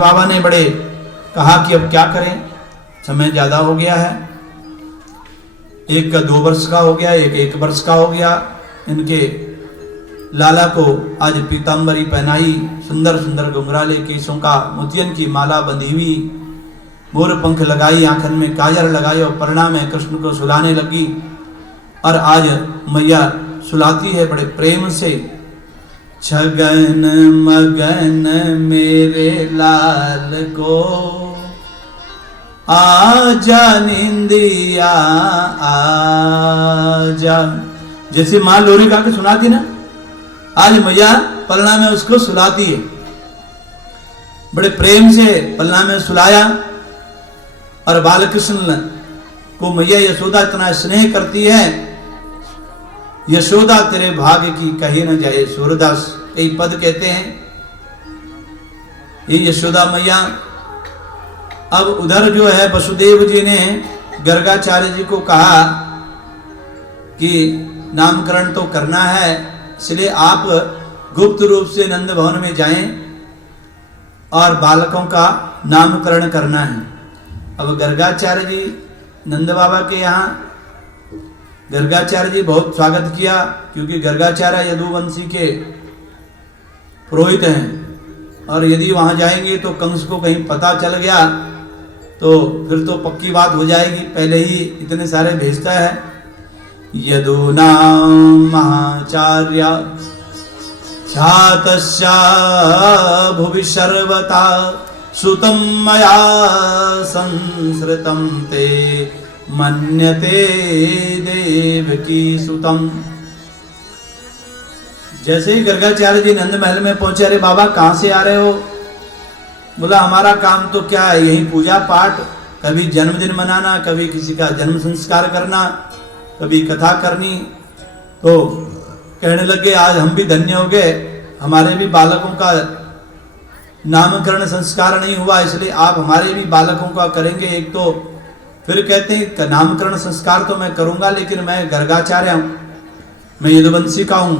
बाबा ने बड़े कहा कि अब क्या करें, समय ज्यादा हो गया है। एक का 2 वर्ष का हो गया, एक 1 वर्ष का हो गया। इनके लाला को आज पीताम्बरी पहनाई, सुंदर सुंदर घुंघराले केसों का मोतियन की माला बंधी हुई, मोर पंख लगाई, आंखन में काजर लगाई और परना में कृष्ण को सुलाने लगी। और आज मैया सुलाती है बड़े प्रेम से। छगन मगन मेरे लाल को आजा निंदिया आजा। जैसे माँ लोरी गा के सुनाती ना, आज मैया पलना में उसको सुलाती है। बड़े प्रेम से पलना में सुलाया। और बालकृष्ण को मैया यशोदा इतना स्नेह करती है। यशोदा तेरे भाग्य की कही न जाए। सूरदास कई पद कहते हैं। ये यशोदा मैया। अब उधर जो है वसुदेव जी ने गर्गाचार्य जी को कहा कि नामकरण तो करना है, इसलिए आप गुप्त रूप से नंद भवन में जाएं और बालकों का नामकरण करना है। अब गर्गाचार्य जी नंद बाबा के यहाँ गर्गाचार्य जी बहुत स्वागत किया, क्योंकि गर्गाचार्य यदुवंशी के पुरोहित हैं। और यदि वहां जाएंगे तो कंस को कहीं पता चल गया तो फिर तो पक्की बात हो जाएगी। पहले ही इतने सारे भेजता है। यदूनां महाचार्य ख्यातस्या भुवि सर्वथा सुतं मया संसृतं ते मन्यते देवकी सुतम। जैसे ही गर्गाचार्य जी नंद महल में पहुंचे, अरे बाबा कहां से आ रहे हो? बोला हमारा काम तो क्या है, यही पूजा पाठ, कभी जन्मदिन मनाना, कभी किसी का जन्म संस्कार करना, कभी कथा करनी। तो कहने लगे आज हम भी धन्य हो गए, हमारे भी बालकों का नामकरण संस्कार नहीं हुआ, इसलिए आप हमारे भी बालकों का करेंगे। एक तो फिर कहते हैं नामकरण संस्कार तो मैं करूंगा, लेकिन मैं गर्गाचार्य हूं, मैं यदुवंशी का हूं,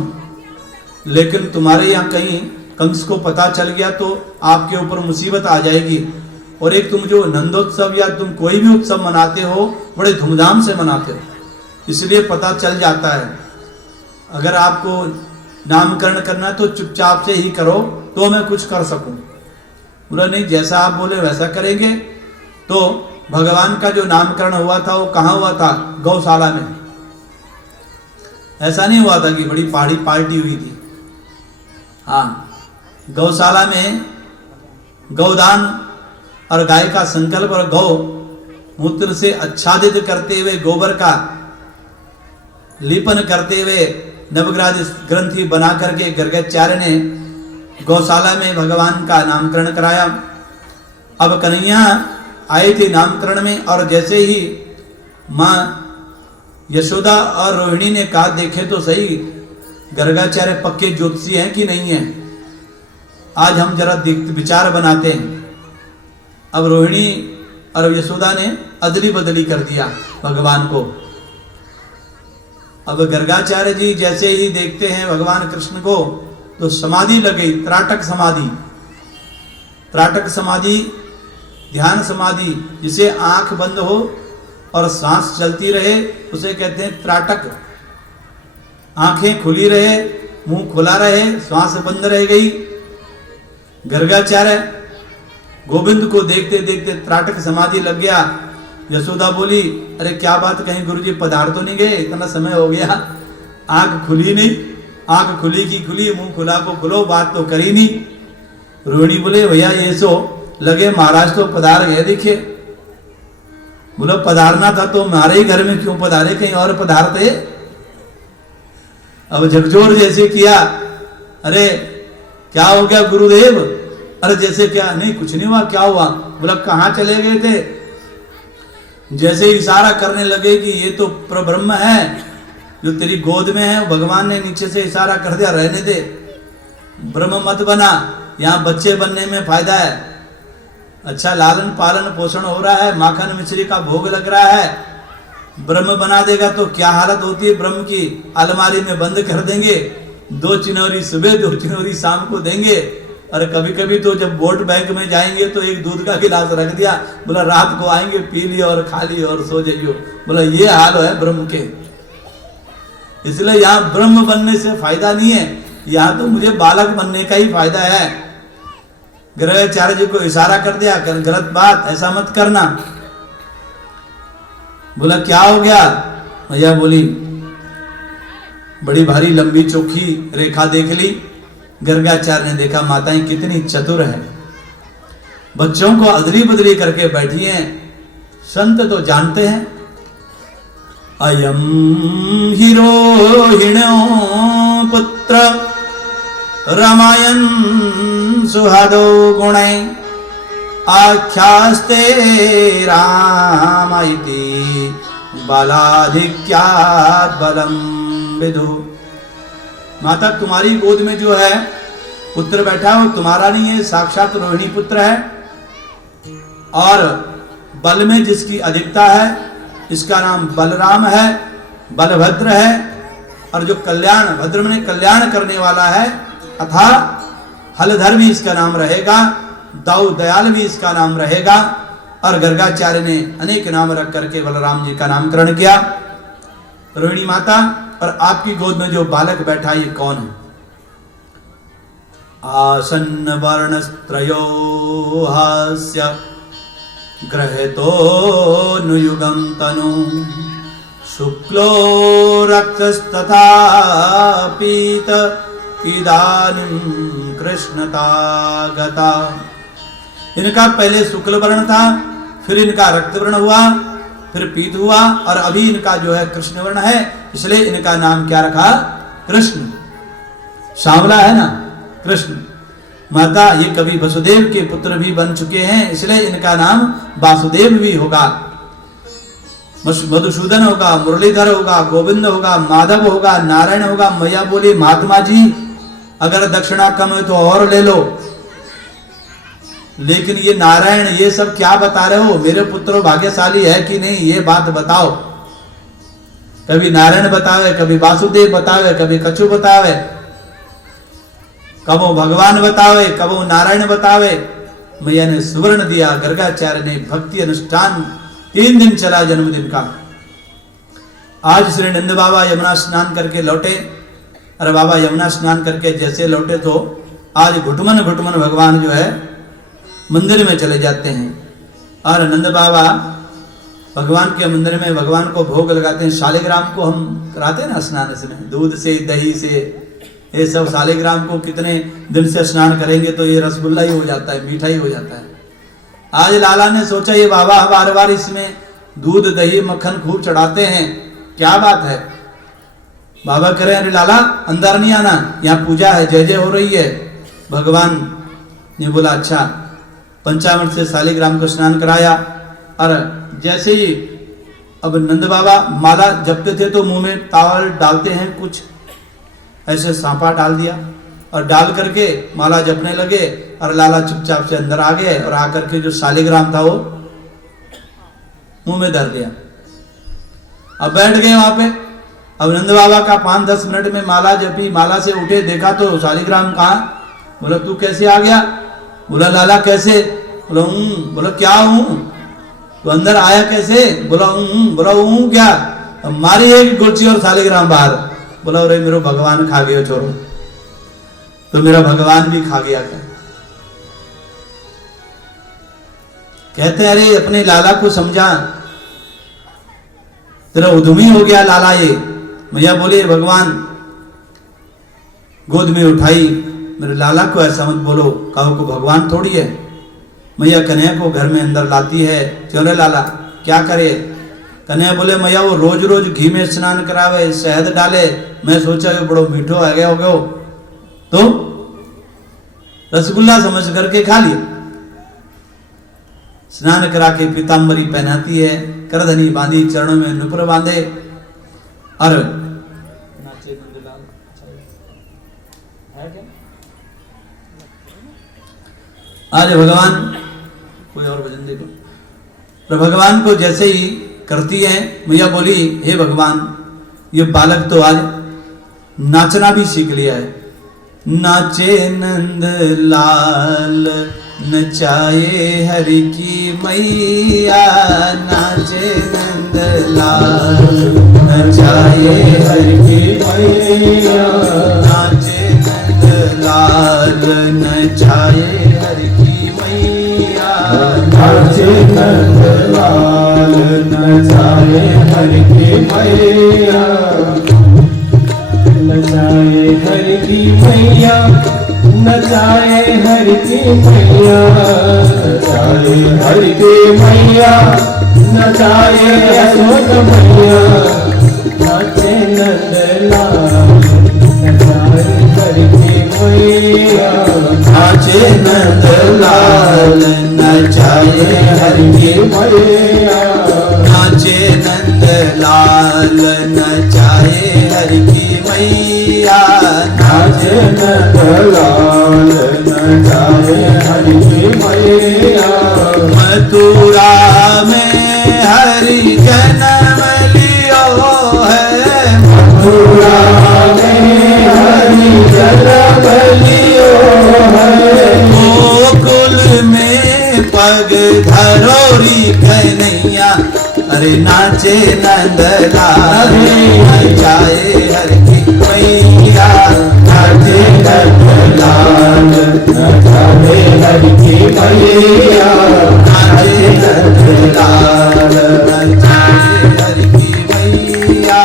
लेकिन तुम्हारे यहाँ कहीं कंस को पता चल गया तो आपके ऊपर मुसीबत आ जाएगी। और एक तुम जो नंदोत्सव या तुम कोई भी उत्सव मनाते हो बड़े धूमधाम से मनाते हो, इसलिए पता चल जाता है। अगर आपको नामकरण करना तो चुपचाप से ही करो तो मैं कुछ कर सकूं। बोला नहीं, जैसा आप बोले वैसा करेंगे। तो भगवान का जो नामकरण हुआ था वो कहाँ हुआ था? गौशाला में। ऐसा नहीं हुआ था कि बड़ी पहाड़ी पार्टी हुई थी। हाँ, गौशाला में गौदान और गाय का संकल्प और गौ मूत्र से आच्छादित करते हुए, गोबर का लेपन करते हुए नवग्राज ग्रंथि बना करके गर्गाचार्य ने गौशाला में भगवान का नामकरण कराया। अब कन्हैया आए थे नामकरण में, और जैसे ही माँ यशोदा और रोहिणी ने कहा देखे तो सही गर्गाचार्य पक्के ज्योतिषी हैं कि नहीं है, आज हम जरा विचार बनाते हैं। अब रोहिणी और यशोदा ने अदली बदली कर दिया भगवान को। अब गर्गाचार्य जी जैसे ही देखते हैं भगवान कृष्ण को तो समाधि लग गई, त्राटक समाधि। त्राटक समाधि ध्यान समाधि, जिसे आंख बंद हो और सांस चलती रहे उसे कहते हैं त्राटक। आंखें खुली रहे, मुंह खुला रहे, श्वास बंद रह गई। गर्गाचार्य गोविंद को देखते देखते त्राटक समाधि लग गया। यशोदा बोली अरे क्या बात, कहीं गुरुजी पधार तो नहीं गए, इतना समय हो गया, आंख खुली नहीं। आंख खुली की खुली, मुंह खुला को खुलो, बात तो करी नहीं। रोहिणी बोले भैया ये सो लगे महाराज तो पधार गए, देखिए। बोलो पधारना था तो हमारे ही घर में क्यों पधारे, कहीं और पधारते। अब झकझोर जैसे किया, अरे क्या हो गया गुरुदेव? अरे जैसे क्या? नहीं कुछ नहीं हुआ। क्या हुआ? बोला कहाँ चले गए थे? जैसे इशारा करने लगे कि ये तो प्रब्रह्म है जो तेरी गोद में है, भगवान ने नीचे से इशारा कर दिया रहने दे, ब्रह्म मत बना, यहाँ बच्चे बनने में फायदा है। अच्छा लालन पालन पोषण हो रहा है, माखन मिश्री का भोग लग रहा है, ब्रह्म बना देगा तो क्या हालत होती है ब्रह्म की? अलमारी में बंद कर देंगे, 2 चिनौरी सुबह 2 चिनौरी शाम को देंगे, और कभी कभी तो जब वोट बैंक में जाएंगे तो एक दूध का गिलास रख दिया, बोला रात को आएंगे पी लियो और खा लियो और सो जाइयो। बोला ये हाल है ब्रह्म के। इसलिए यहाँ ब्रह्म बनने से फायदा नहीं है, यहाँ तो मुझे बालक बनने का ही फायदा है। गर्गाचार्य जी को इशारा कर दिया, गलत बात ऐसा मत करना। बोला क्या हो गया? मैया बोली बड़ी भारी लंबी चोखी रेखा देख ली। गर्गाचार्य ने देखा माताएं कितनी चतुर है, बच्चों को अदली बदली करके बैठी हैं। संत तो जानते हैं अयम हिरोहिण्यो पुत्र रामायण सुहादो गुणै आख्यास्ते राम इति बलाधिक्यात् बलम विदु। माता तुम्हारी गोद में जो है पुत्र बैठा है वो तुम्हारा नहीं है, साक्षात रोहिणी पुत्र है। और बल में जिसकी अधिकता है इसका नाम बलराम है, बलभद्र है। और जो कल्याण, भद्र में कल्याण करने वाला है, अथा हलधर भी इसका नाम रहेगा, दाऊ दयाल भी इसका नाम रहेगा। और गर्गाचार्य ने अनेक नाम रख करके बलराम जी का नामकरण किया। रोहिणी माता, और आपकी गोद में जो बालक बैठा ये कौन है? आसन्न वर्णस्त्रयो हास्य ग्रहतो नुयुगम तनु शुक्लो रक्तस्तथा पीत इदानीं कृष्णता गता। इनका पहले शुक्ल वर्ण था, फिर इनका रक्त वर्ण हुआ, फिर पीत हुआ, और अभी इनका जो है कृष्ण वर्ण है। इसलिए इनका नाम क्या रखा? कृष्ण। सांवला है ना कृष्ण। माता ये कवि वसुदेव के पुत्र भी बन चुके हैं, इसलिए इनका नाम वासुदेव भी होगा, मधुसूदन होगा, मुरलीधर होगा, गोविंद होगा, माधव होगा, नारायण होगा। मैया बोली महात्मा जी अगर दक्षिणा कम है तो और ले लो, लेकिन ये नारायण ये सब क्या बता रहे हो? मेरे पुत्र भाग्यशाली है कि नहीं ये बात बताओ। कभी नारायण बतावे, कभी वासुदेव बतावे, कभी कछु बतावे, कबो भगवान बतावे, कबो नारायण बतावे। मैया ने सुवर्ण दिया। गर्गाचार्य ने भक्ति अनुष्ठान 3 दिन चला जन्मदिन का। आज श्री नंद बाबा यमुना स्नान करके लौटे। अरे बाबा यमुना स्नान करके जैसे लौटे तो आज घुटमन घुटमन भगवान जो है मंदिर में चले जाते हैं। और नंद बाबा भगवान के मंदिर में भगवान को भोग लगाते हैं। शालिग्राम को हम कराते हैं ना स्नान, इसमें दूध से दही से ये सब। शालिग्राम को कितने दिन से स्नान करेंगे तो ये रसगुल्ला ही हो जाता है, मीठा ही हो जाता है। आज लाला ने सोचा ये बाबा बार बार इसमें दूध दही मक्खन खूब चढ़ाते हैं, क्या बात है? बाबा कह रहे हैं अरे लाला अंदर नहीं आना, यहाँ पूजा है, जय जय हो रही है। भगवान ने बोला अच्छा। पंचामृत से शालिग्राम को स्नान कराया। और जैसे ही अब नंद बाबा माला जपते थे तो मुंह में तावल डालते हैं, कुछ ऐसे सांपा डाल दिया और डाल करके माला जपने लगे। और लाला चुपचाप से अंदर आ गए और आकर के जो शालिग्राम था वो मुंह में धर लिया। अब बैठ गए वहां पे। अब नंद बाबा का 5-10 मिनट में माला जपी, माला से उठे, देखा तो शालिग्राम कहाँ? बोला तू कैसे आ गया? बोला लाला कैसे? बोला हूँ। बोला क्या हूँ? तो अंदर आया कैसे? बोला हूँ। बोला हूँ क्या? अब मारी एक गुलची और शालिग्राम बाहर। बोला अरे मेरा भगवान खा गया छोरो। तो मेरा भगवान भी खा गया क्या? कहते अरे अपने लाला को समझा, तेरा उद्यमी हो गया लाला ये। मैया बोले भगवान गोद में उठाई, मेरे लाला को ऐसा मत बोलो, कहो को भगवान थोड़ी है। मैया कन्हैया को घर में अंदर लाती है। चलो लाला क्या करे? कन्हैया बोले मैया वो रोज रोज घी में स्नान करावे, शहद डाले, मैं सोचा ये बड़ो मीठो आ गया हो गयो तो रसगुल्ला समझ करके खा लिया। स्नान करा के पीताम्बरी पहनाती है, करधनी बांधी, चरणों में नुपुर बांधे। और आज भगवान कोई और भजन देखो। तो भगवान को जैसे ही करती है, मैया बोली हे भगवान ये बालक तो आज नाचना भी सीख लिया है। नाचे नंद लाल नचाए हरि की मैया, नाचे नंद लाल नचाए हरि की मैया, नाचे नंद लाल नचाए हरि की मैया, नाचे नंद लाल नचाए हरि की मैया, नचाए हरि की मैया, नचाए हरि की मैया, नचाए हरि की मैया, नचाए अशोक मैया, नाचे नंदलाल नचाए हरि की मैया, नाचे नंद लाल नचाए हरि की मैया, नाचे नंद लाल नचाए हरि की मैया, नाचे नंदलाल नचाए हरि की मैया, मथुरा में हरि जन्म लियो है, मथुरा में हरि जन्म लियो है, गोकुल में पग धरोरी कन्हैया, अरे नाचे नंदलाल नचाए हरि की मैया, नाचे नंदलाल नचाए हरि की मैया, नाचे नंदलाल नचाए हरि की मैया,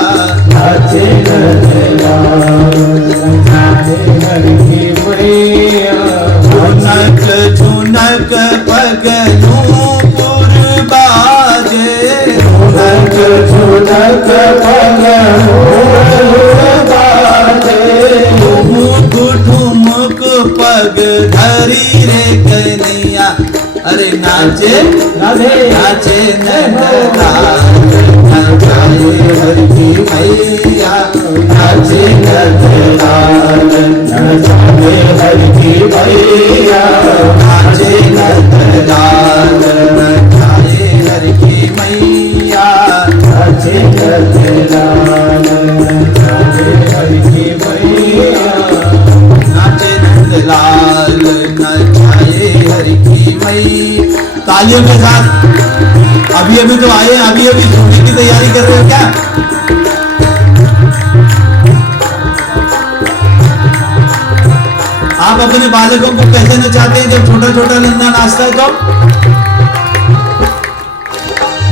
नाचे नंदलाल नचाए हरि की मैया, झुनक झुनक पगलू बाजे, झुनक झुनक बाजे, ठुमुक ठुमुक पग धरी रे कन्हैया, अरे नाचे राधे नाचे नंदलाल नचाए हरि की मैया, नाचे नंदलाल नचाए हरि की मैया, नाचे नंदलाल नचाए हरि की मैया, नाचे नंदलाल नचाए हरि की मैया, नाचे नंदलाल नचाए हरि की मैया। तालियों के साथ अभी अभी तो आए, अभी अभी सोने की तैयारी कर रहे हो क्या? आप अपने बालकों को कैसे नचाते हैं जब छोटा छोटा नन्हा नाचता है तो?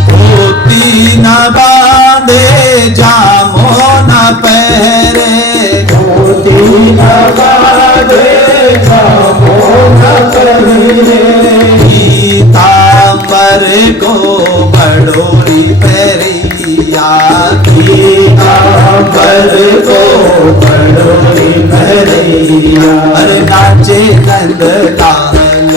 धोती न बांधे जामो न पहरे, धोती न बांधे जामो न पहरे, पीतांबर को बडोरी पहरिया, पीतांबर को बडोरी पहरिया, अरे नाचे नंदलाल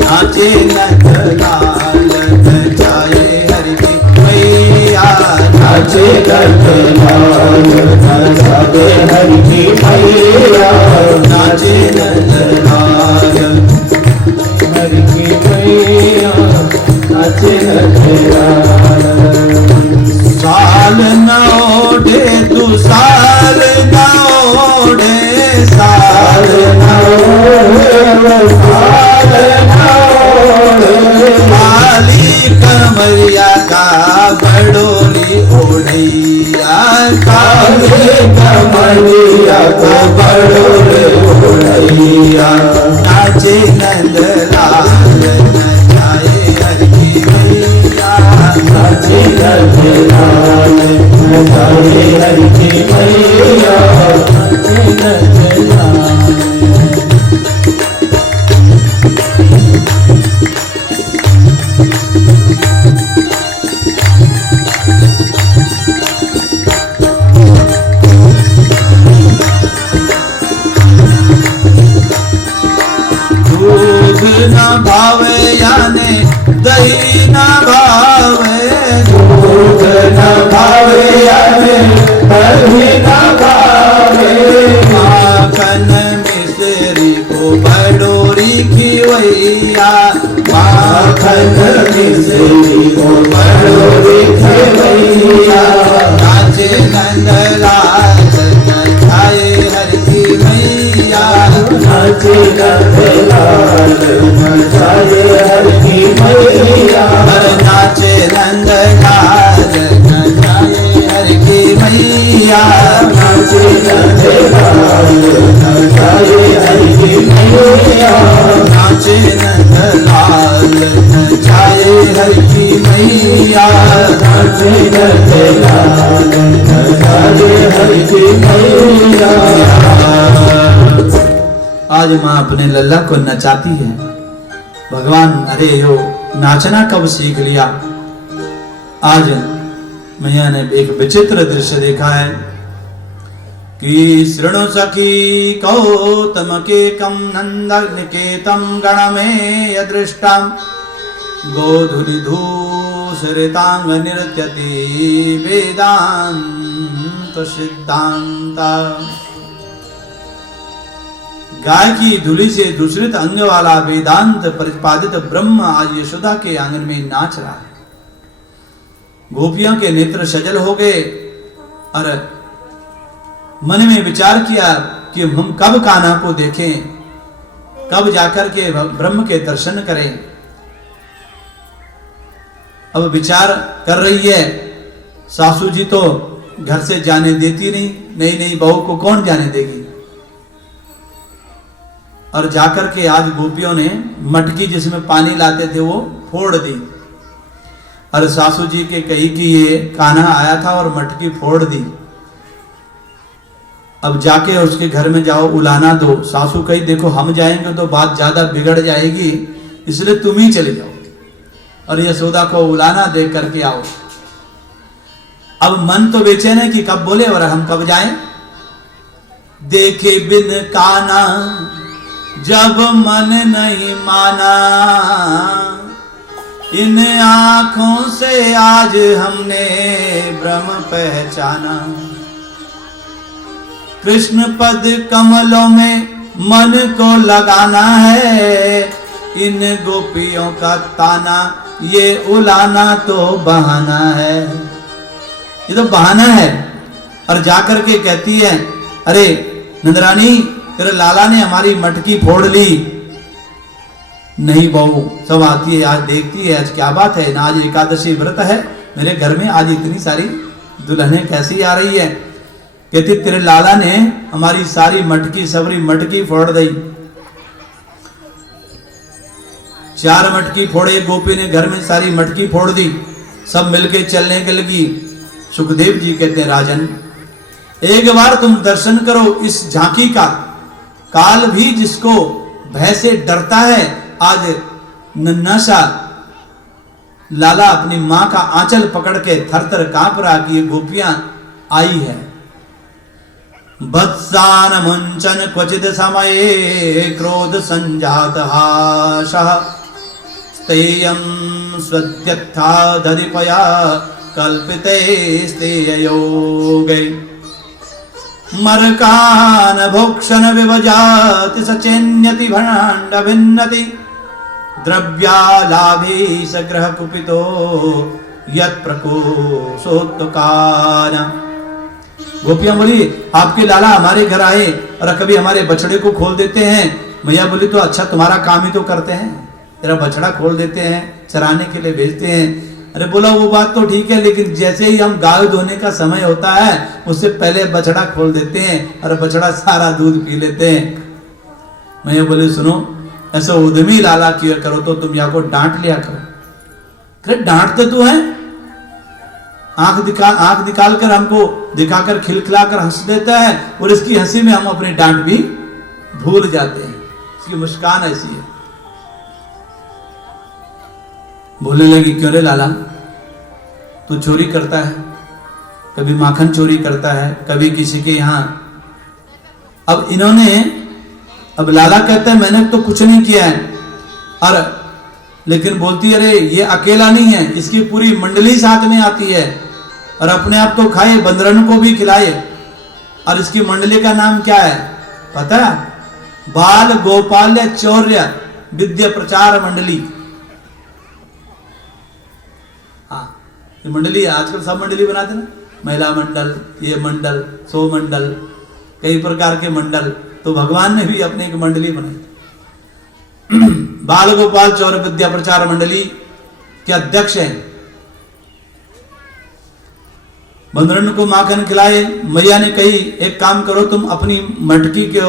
नाचे नंदलाल नचाए हरि की मैया, नाचे नंदलाल नचाए हरि की मैया, नाचे नंदलाल हरि की मैया, नाचे नंदलाल। साल न ओढ़े तू साल न ओढ़े, साल न काली कमरिया का बडोली ओढ़ैया, काली कमरिया का बडोली ओढ़ैया, नाचे नंदलाल नचाए हरि की मैया, नाचे नंदलाल नचाए हरि की मैया, नाचे नंदलाल। दूध न भावे याने दही न भावे, दूध न भावे याने दही न भावे, माखन मिश्री को बडोरी खिवैया, माखन मिश्री को बडोरी खिवैया, नाचे नंदलाल नचाए हरि नाचे लाल नचाए हर की मैया नाचे नंद लाल नचाए हर की मैया नाचे लाल नचाए हर की मैया नाचे नंद लाल नचाए हर की मैया नाचे लाल नचाए हर की मैया। आज माँ अपने लल्ला को नचाती है। भगवान अरे यो नाचना कब सीख लिया। आज मैया ने एक विचित्र दृश्य देखा है कि शृणु सखी कौतम के कम नंद निकेतम गण में यदृष्टाम गोधुली धूसरितांग नृत्यति वेदांत सिद्धांता। गाय की धूलि से दूषित अंग वाला वेदांत प्रतिपादित ब्रह्म आज यशोदा के आंगन में नाच रहा है। गोपियों के नेत्र सजल हो गए और मन में विचार किया कि हम कब कान्हा को देखें, कब जाकर के ब्रह्म के दर्शन करें। अब विचार कर रही है। सासू जी तो घर से जाने देती नहीं, नई नई बहू को कौन जाने देगी। और जाकर के आज गोपियों ने मटकी जिसमें पानी लाते थे वो फोड़ दी और सासू जी के कही कि ये कान्हा आया था और मटकी फोड़ दी। अब जाके उसके घर में जाओ, उलाना दो। सासू कही देखो हम जाएंगे तो बात ज्यादा बिगड़ जाएगी, इसलिए तुम ही चले जाओ और यशोदा को उलाना दे करके आओ। अब मन तो बेचैन है कि कब बोले और हम कब जाएं। देखे बिन कान्हा जब मन नहीं माना, इन आंखों से आज हमने ब्रह्म पहचाना। कृष्ण पद कमलों में मन को लगाना है, इन गोपियों का ताना ये उलाना तो बहाना है। ये तो बहाना है। और जाकर के कहती है अरे नंदरानी तेरे लाला ने हमारी मटकी फोड़ ली। नहीं बहू, सब आती है आज देखती है आज क्या बात है ना, आज एकादशी व्रत है मेरे घर में, आज इतनी सारी दुल्हनें कैसी आ रही है। कहती तेरे लाला ने हमारी सारी मटकी सबरी मटकी फोड़ दी। 4 मटकी फोड़े, गोपी ने घर में सारी मटकी फोड़ दी, सब मिलके चलने के लगी। सुखदेव जी कहते हैं राजन एक बार तुम दर्शन करो इस झांकी का। काल भी जिसको भय से डरता है, आज नन्हा सा लाला अपनी मां का आंचल पकड़ के थर थर कांप रहा कि ये गोपियां आई है। वत्सान मुंचन क्वचित समये क्रोध संजात हाशः, स्तेयं स्वत्यथा दधिपया कल्पिते स्तेयोगे। मरकान भोक्षण विभजाति सचेन्यति भाण्ड भिन्नति, द्रव्यालाभे सग्रह कुपितो यत् प्रकोशोत्तकान। गोपियां बोली आपके लाला हमारे घर आए और कभी हमारे बछड़े को खोल देते हैं। मैया बोली तो अच्छा तुम्हारा काम ही तो करते हैं, तेरा बछड़ा खोल देते हैं, चराने के लिए भेजते हैं। अरे बोला वो बात तो ठीक है, लेकिन जैसे ही हम गाय धोने का समय होता है उससे पहले बछड़ा खोल देते हैं और बछड़ा सारा दूध पी लेते हैं। मैया बोली सुनो ऐसा उद्यमी लाला किया करो तो तुम यहाँ को डांट लिया करो। अरे डांटते तो है, आंख निकाल कर हमको दिखाकर खिलखिलाकर हंस देता है और इसकी हंसी में हम अपनी डांट भी भूल जाते हैं। इसकी मुस्कान ऐसी है। बोलने लगी क्यों रे लाला तू चोरी करता है, कभी माखन चोरी करता है, कभी किसी के यहाँ। अब इन्होंने अब लाला कहता है मैंने तो कुछ नहीं किया है, और लेकिन बोलती है अरे ये अकेला नहीं है, इसकी पूरी मंडली साथ में आती है और अपने आप तो खाए बंदरन को भी खिलाए। और इसकी मंडली का नाम क्या है पता है? बाल गोपाल चौर्य विद्या प्रचार मंडली। हाँ ये मंडली आजकल सब मंडली बनाते ना, महिला मंडल, ये मंडल, सो मंडल, कई प्रकार के मंडल। तो भगवान ने भी अपनी एक मंडली बनाई। बाल गोपाल चौर विद्या प्रचार मंडली के अध्यक्ष हैं। बंदरन को माखन खिलाए, मैया ने कही एक काम करो, तुम अपनी मटकी के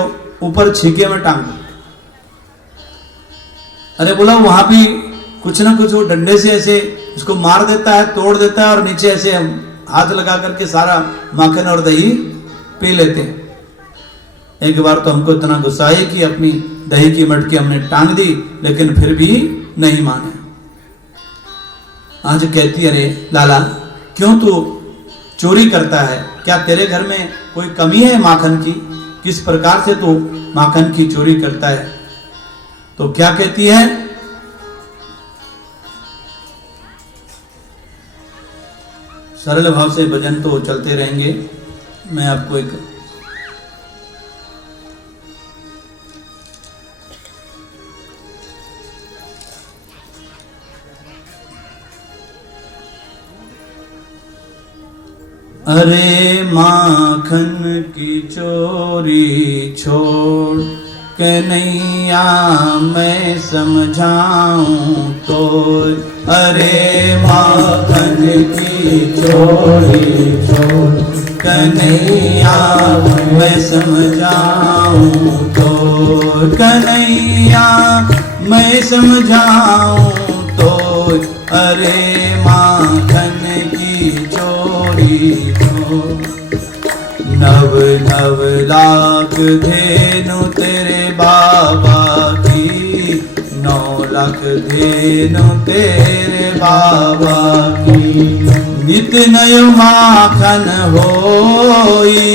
ऊपर छीके में टांग दो। अरे बोला वहां भी कुछ ना कुछ वो डंडे से ऐसे उसको मार देता है, तोड़ देता है और नीचे ऐसे हम हाथ लगा करके सारा माखन और दही पी लेते हैं। एक बार तो हमको इतना गुस्सा है कि अपनी दही की मटकी हमने टांग दी, लेकिन फिर भी नहीं माने। आज कहती अरे लाला क्यों तू चोरी करता है? क्या तेरे घर में कोई कमी है माखन की? किस प्रकार से तू माखन की चोरी करता है? तो क्या कहती है? सरल भाव से भजन तो चलते रहेंगे। मैं आपको एक अरे माखन की चोरी छोड़ कन्हैया मैं समझाऊं तो। अरे माखन की चोरी छोड़ कन्हैया मैं समझाऊं तो। कन्हैया मैं समझाऊं तो। अरे माखन की चोरी छोड़। नव नव लाख धेनु तेरे बाबा की, 9 लाख धेनु तेरे बाबा की। नित नय माखन होई,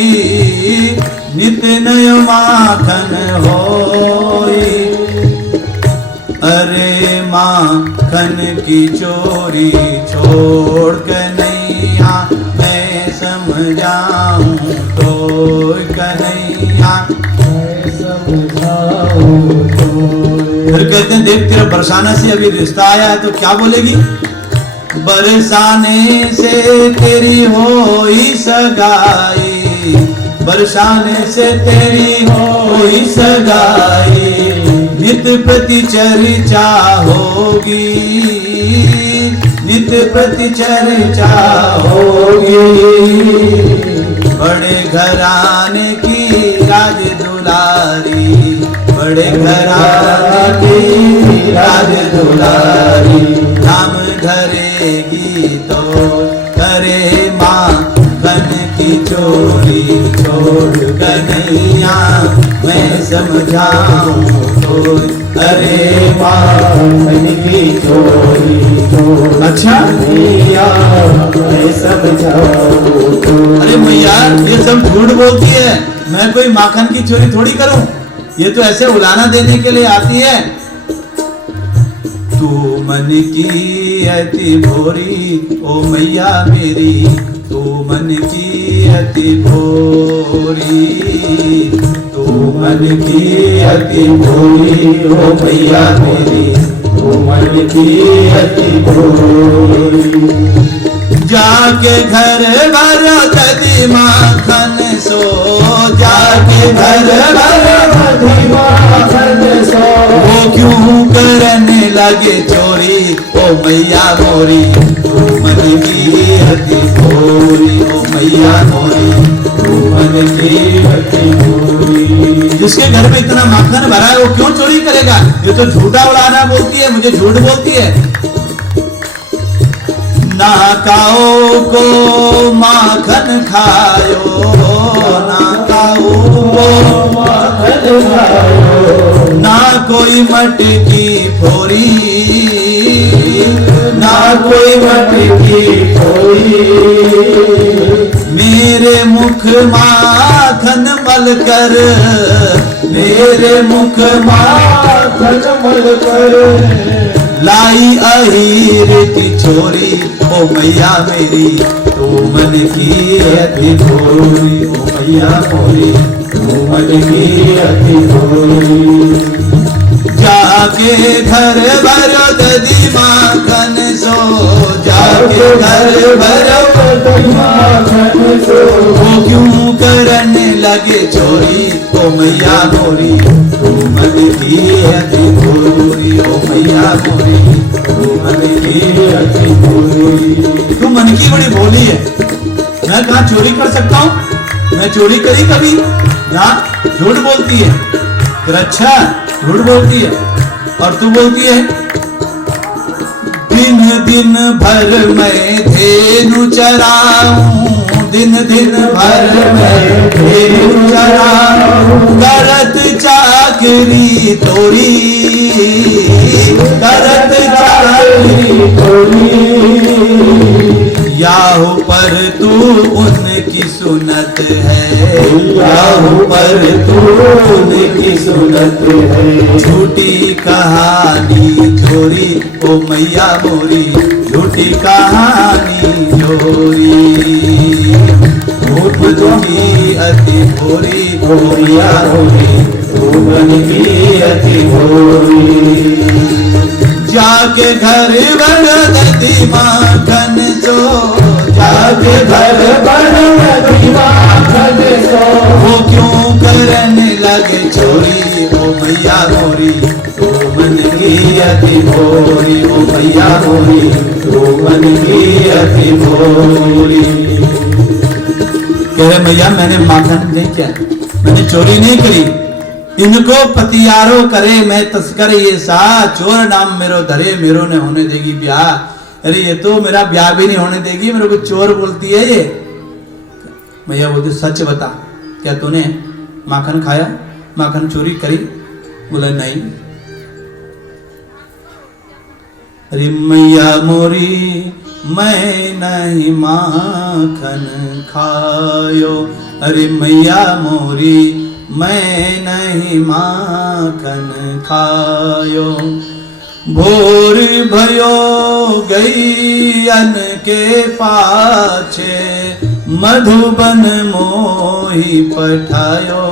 नित नय माखन होई। अरे माखन की चोरी छोड़ कन्हैया मैं समझाऊं तो। कन्हैया मैं समझाऊं तो। फिर कहते हैं देख तेरा बरसाने से अभी रिश्ता आया है तो क्या बोलेगी? बरसाने से तेरी होई सगाई, बरसाने से तेरी होई सगाई। नित प्रति चर्चा होगी, नित प्रति चर्चा होगी। बड़े घराने की राज दुलारी, बड़े घराने की राज दुलारी। नाम धरेगी तो करे माखन की चोरी छोड़ कन्हैया मैं समझाऊं तो। अरे माखन की चोरी छोड़ अच्छा कन्हैया मैं समझाऊं तो। अरे मैया ये सब झूठ बोलती है, मैं कोई माखन की चोरी थोड़ी करूं, ये तो ऐसे उलाना देने के लिए आती है। तू मन की अति भोरी ओ मैया मेरी, तू मन की अति भोरी। तू मन की अति भोरी ओ मैया मेरी, तू मन की अति भोरी। जाके घर भर दधी माखन सो, जाके घर भर दधी माखन सो। वो क्यों करने लगे चोरी ओ मैया मोरी, तू मन की अति भोरी ओ मैया मोरी, तू मन की अति भोरी। जिसके घर में इतना माखन भरा है वो क्यों चोरी करेगा? ये तो झूठा उड़ाना बोलती है, मुझे झूठ बोलती है। नाकाओ को माखन खायो, नाकाओ को माखन खायो। ना कोई मटकी फोरी, ना कोई मटकी फोरी। मेरे मुख माखन मल कर, मेरे मुख माखन मल कर। लाई अहीर की छोरी ओ मैया मेरी, तू मन की अति भोरी ओ मैया मोरी, तू मन की अति भोरी। जाके घर भरो दधी माखन सो, जाके घर भरो दधी माखन सो। वो क्यों करने लगे चोरी ओ मैया मोरी तू मन की अति भोरी ओ मैया मोरी तू मन की अति भोरी। तू मन की बड़ी भोली है, मैं कहाँ चोरी कर सकता हूँ? मैं चोरी करी कभी ना? झूठ बोलती है। फिर अच्छा झूठ बोलती है और तू बोलती है दिन दिन भर मैं धेनु चराऊं, दिन दिन भर मैं धेनु चराऊं, करत चाकरी तोरी, करत चाकरी तोरी। याहू पर तू उनकी सुनत है, याहू पर तू उनकी सुनत है। झूठी कहानी चोरी ओ मैया मोरी, झूठी कहानी चोरी। झूठ की अति भोरी ओ मैया मोरी तू मन की अति भोरी। जाके घर बढ़ती माखन सो, जाके घर बढ़ती माखन सो। वो क्यों करने लगे चोरी ओ मैया मोरी तू मन की अति भोरी ओ मैया मोरी तू मन की अति भोरी। कह रहे मैया मैंने माखन नहीं किया, मैंने चोरी नहीं करी। इनको पतियारो करे मैं तस्कर ये सा, चोर नाम मेरो धरे मेरो ने होने देगी ब्याह। अरे ये तो मेरा ब्याह भी नहीं होने देगी, मेरे को चोर बोलती है ये। भैया बोलते सच बता, क्या तूने माखन खाया, माखन चोरी करी? बोला नहीं। अरे मैया मोरी मैं नहीं माखन खायो, अरे मैया मोरी मैं नहीं माखन खायो। भोर भयो गैयन के पाछे, मधुबन मोही पठायो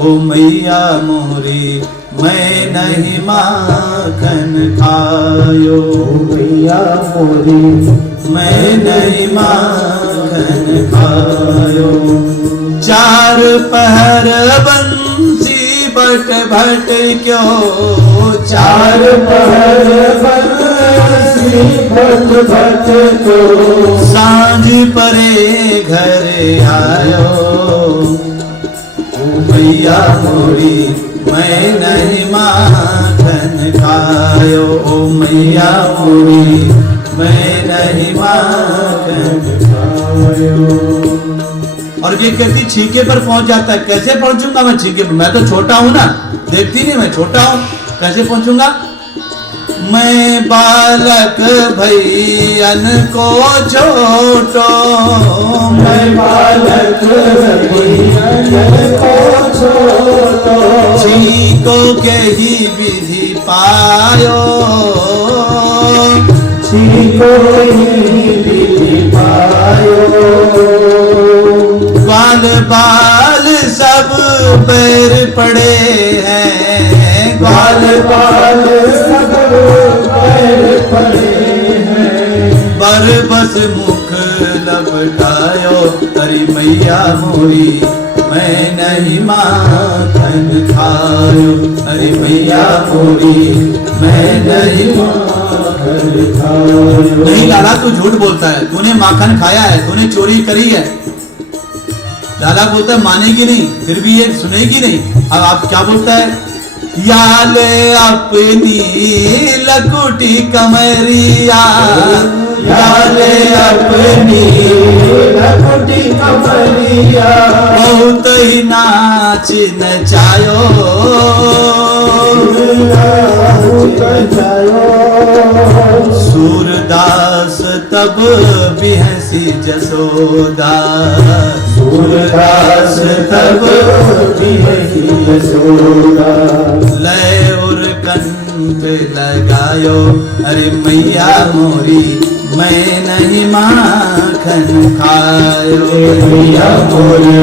ओ मैया मोरी मैं नहीं माखन खायो। मैया मोरी मैं नहीं माखन खायो। चार पहर बंसी बट भट क्यों, चार पहर बंसी बट भट क्यों। सांझ परे घर आयो मैया मोरी मैं नहीं माखन खायो ओ मैया मोरी मैं नहीं माखन खायो। और ये कहती छीके पर पहुंच जाता है। कैसे पहुंचूंगा मैं छीके पर? मैं तो छोटा हूं ना, देखती नहीं मैं छोटा हूं, कैसे पहुंचूंगा? मैं बालक भैयन को छोटो, मैं बालक भैयन को छोटो। छीको के ही विधि पायो, छीको ही विधि पायो। बाल बाल सब पैर पड़े हैं, बाल बाल सब पैर पड़े हैं। बर बस मुख लपटायो अरे मैया मोरी मैं नहीं माखन खायो, अरे मैया मोरी मैं नहीं माखन खायो। नहीं लाला तू झूठ बोलता है, तूने माखन खाया है, तूने चोरी करी है। लाला बोलता है मानेगी नहीं, फिर भी ये सुनेगी नहीं। अब आप क्या बोलता है? याले अपनी लकुटी कमरिया, याले अपनी लकुटी कमरिया। बहुत ही नाच नचायो, सूरदास तब भी हंसी जसोदा, सूरदास तब भी हंसी जसोदा। लय और कंठ लगायो अरे मैया मोरी मैं नहीं माखन खायो, मैया मोरी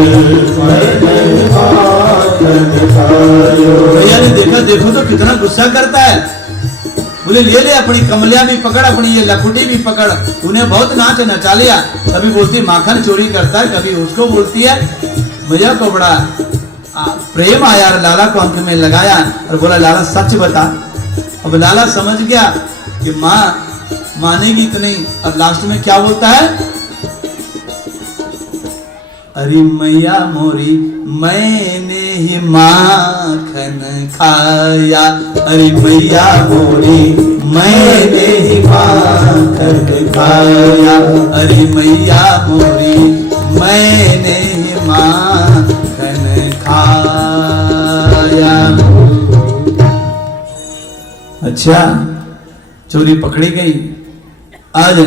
मैं नहीं माखन खायो। भैया ने देखा, देखो तो कितना गुस्सा करता है। बोले ले ले अपनी कमलिया भी पकड़, अपनी ये लखुटी भी पकड़, तूने बहुत नाच नचा लिया। कभी बोलती माखन चोरी करता है, कभी उसको बोलती है मैया को बड़ा प्रेम आया और लाला को आंख में लगाया और बोला लाला सच बता। अब लाला समझ गया कि माँ मानेगी तो नहीं, और लास्ट में क्या बोलता है, अरे मैया मोरी मैंने ही माखन खाया, अरे मैया मोरी मैंने ही माखन खाया, अरे मैया मोरी मैंने ही माखन खाया। अच्छा, चोरी पकड़ी गई। आज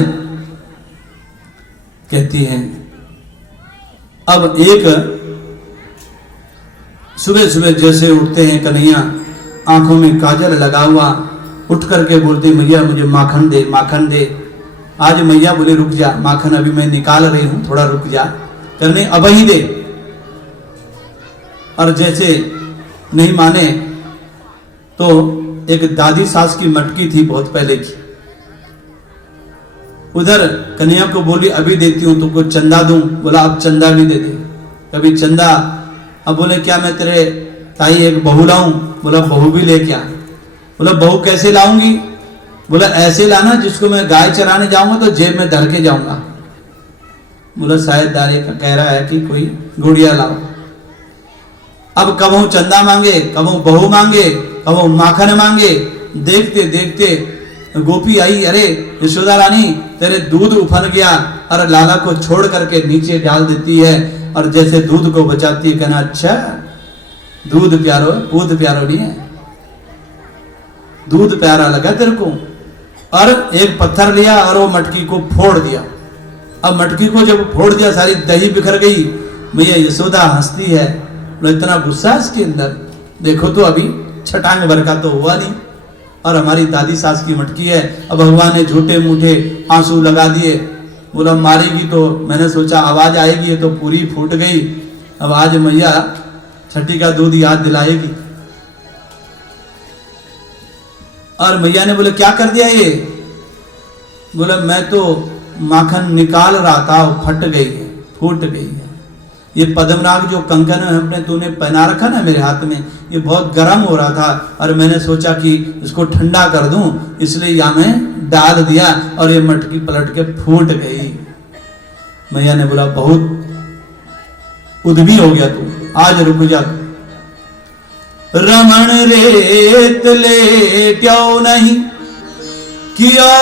कहती हैं अब एक सुबह सुबह जैसे उठते हैं कन्हैया, आंखों में काजल लगा हुआ, उठ करके बोलते मैया मुझे माखन दे, माखन दे। आज मैया बोले रुक जा, माखन अभी मैं निकाल रही हूं, थोड़ा रुक जा, करने अब ही दे। और जैसे नहीं माने तो एक दादी सास की मटकी थी बहुत पहले की, उधर कन्हैया को बोली अभी देती हूं तुमको चंदा दूं। बोला अब चंदा भी दे दे, कभी चंदा। अब बोले क्या मैं तेरे ताई एक बहू लाऊं? बोला बहू भी ले क्या? बोला बहू कैसे लाऊंगी? बोला ऐसे लाना जिसको मैं गाय चराने जाऊंगा तो जेब में धर के जाऊंगा। बोला शायद दारे का कह रहा है कि कोई गुड़िया लाओ। अब कबहू चंदा मांगे, कबहू बहू मांगे, कबहू माखन मांगे। देखते देखते गोपी आई, अरे यशोदा रानी तेरे दूध उफन गया, और लाला को छोड़ करके नीचे डाल देती है और जैसे दूध को बचाती है। कहना अच्छा दूध प्यारो, दूध प्यारो नहीं है, दूध प्यारा लगा तेरे को। और एक पत्थर लिया और वो मटकी को फोड़ दिया। अब मटकी को जब फोड़ दिया सारी दही बिखर गई। मैया यशोदा हंसती है, इतना गुस्सा इसके अंदर, देखो तो अभी छटांग भर का तो हुआ नहीं, और हमारी दादी सास की मटकी है। अब भगवान ने झूठे मूठे आंसू लगा दिए। बोला मारेगी तो मैंने सोचा आवाज आएगी, ये तो पूरी फूट गई। अब आज मैया छठी का दूध याद दिलाएगी। और मैया ने बोले क्या कर दिया ये? बोला मैं तो माखन निकाल रहा था, फट गई है, फूट गई है। ये पद्मनाग जो कंकन है अपने तूने पहना रखा ना मेरे हाथ में, ये बहुत गर्म हो रहा था और मैंने सोचा कि इसको ठंडा कर दूं, इसलिए यहाँ में डाल दिया और ये मटकी पलट के फूट गई। मैया ने बोला बहुत उद्भी हो गया तू, आज रुक जा। रमण रेत ले क्यों नहीं किया